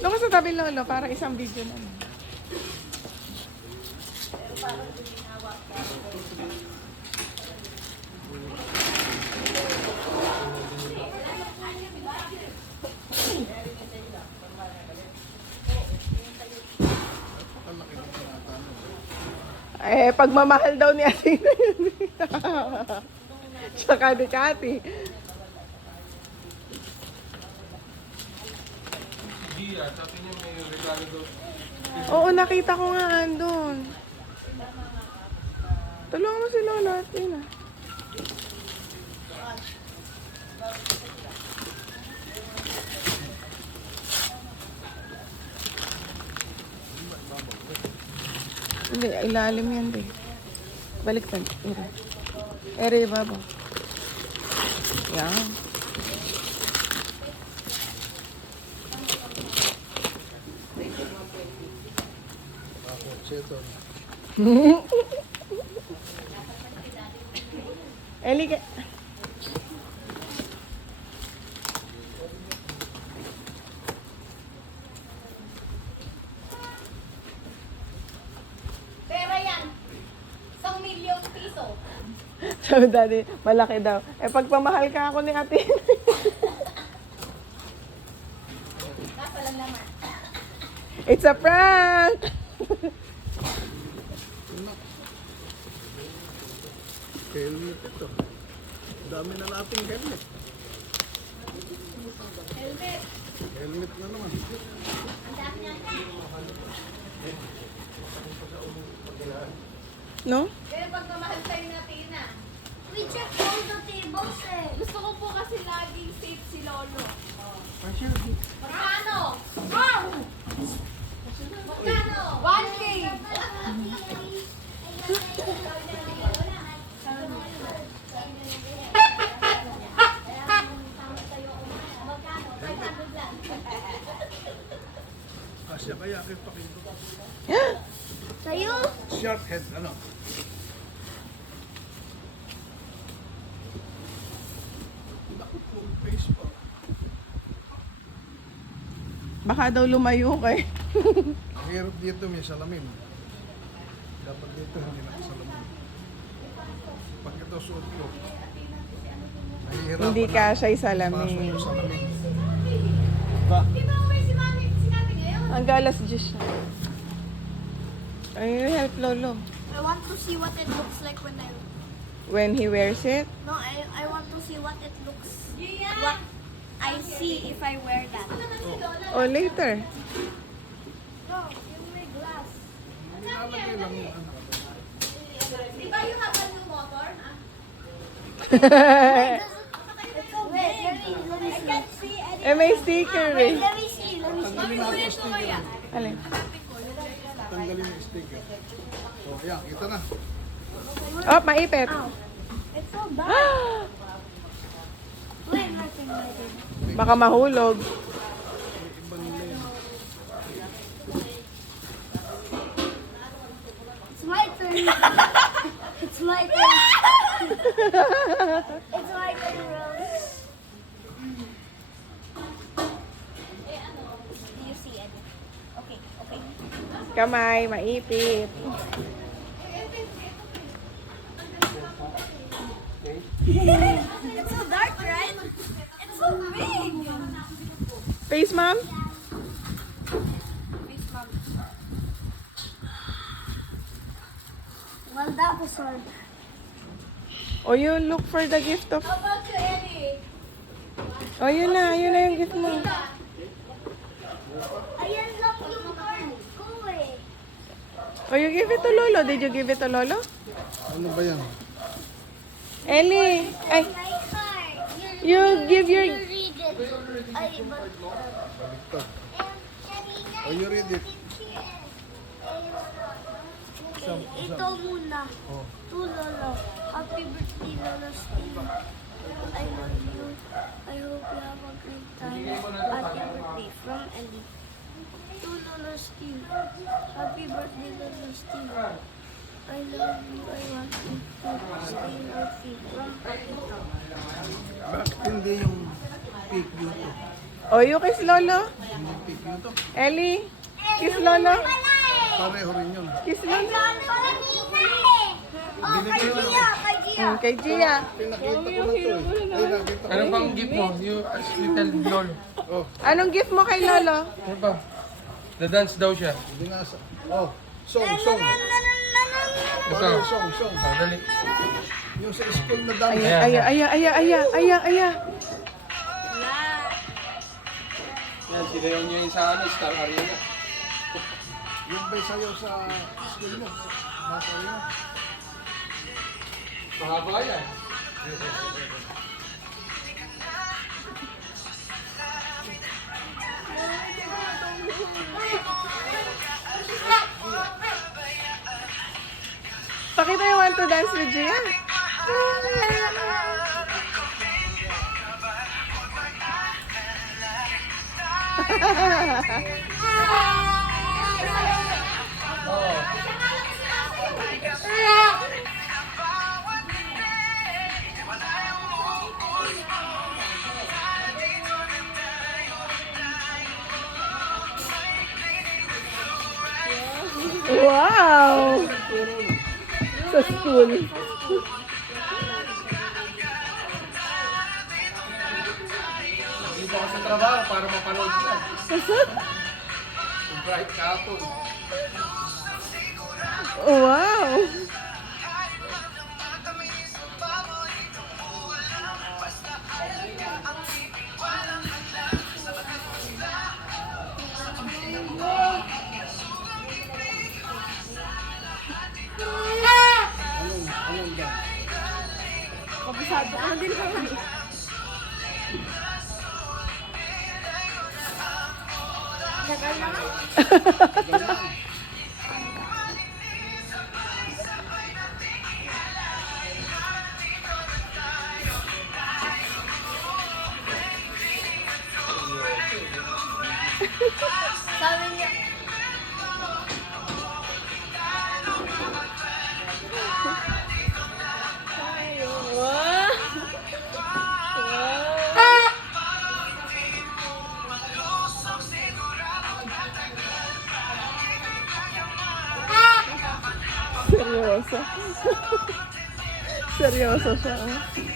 Doon ka sa tabi, Lolo, para isang video na. Eh, pagmamahal daw ni Athena yun. Tsaka ni Cathy. Sabi niya may regalo daw. Oo, nakita ko nga andun. Tulungan mo si Lola, Athena. Hindi, ilalim yan din. Baliktad. Ere. Ere, baba. Yan. Eli, Pera yan. 1,000,000 piso. sabi daddy, malaki daw. Eh, pagpamahal ka ako ni ate. Nasa lang naman. It's a prank! Helmet ito. Dami na nating helmet. Helmet. Helmet na naman. Ang dami niyan. No? Kaya pagmamahal tayo natin na. We checked all the tables eh. Gusto ko po kasi laging safe si Lolo. Partially. Magkano? Magkano? 1K. Asya kaya aking pakito. Sa'yo? Sharp head, ano? Naku, full face pa. Baka daw lumayo ka eh. Ang hirap dito may salamin. Dapat dito hindi nakasalamin. Pag ito suot ko, nahihirapan Hindi na. ka siya'y Pasok salamin. yung salamin. Ba? Di ba uwi si Mami, si Nati ngayon? Ang galas Diyos siya. Ay, help Lolo. I want to see what it looks like When he wears it, No, I want to see what it looks... Gia! What I see if I wear that. Ito naman si Lola. o later. No, yung may glass. Nilalagay lang yung ano. Di ba yung habang yung motor? Ha? It's so big. Let me see. Eh, may sticker eh. Let me see. Let me see. Tanggalin natin yung sticker. Alin? Tanggalin yung sticker. So, ayan, kita na. Oh, maipit. Ow. It's so dark. Wait, nothing. Baka mahulog. Ibang lane. It's my turn. It's my turn. It's my turn, Rose. Do you see it? Okay, okay. Kamay, maipit. It's so dark, right? It's so big. Face, ma'am? Well, that was hard. O you look for the gift of... How about you, Ellie? O yun na yung gift mo. Ayan lang yung card ko eh. O you give it to Lolo. Did you give it to Lolo? Ano ba yan? Ellie! Ay, My card. you give your... Read it. Ay, but... Baliktad. Kanina, Oh, you read it. ito muna. Oh. To Lolo. Happy birthday, Lolo Steve. I love you. I hope you have a great time at your birthday. From Ellie. To Lolo Steve. Happy birthday, Lolo Steve. I love you. I want you to stay healthy. From Pakito. Bakit hindi yung Peak Yuto. O, you kiss Lolo. Hindi Peak Yuto. Ellie, kiss Lolo. Pareho rin yun. Kiss Lolo. Binigay ko. Kay Gia. Pinakita ko na to eh. Ay, nakita ko. Ano pang gift mo? You as little doll. Oh, Anong gift mo kay Lolo? Ano ba? The-dance daw siya. binasa. Oh, song. Ito. Pareho song. Ah, dali. Yung sa school na dance. Yan, sinayaw niya yung sa Star Arena. Yung ba'y sayo sa school mo? Nasa rin. Mahaba yan. Pakita yung want to dance with Gia. Wow! Sa school. Dito ako sa trabaho para mapanood yan. Yung bright kahapon. Wow! Anong dance? Kabisado ka din naman. Sabi niya, Wow! Seryoso. Seryoso siya. Oh.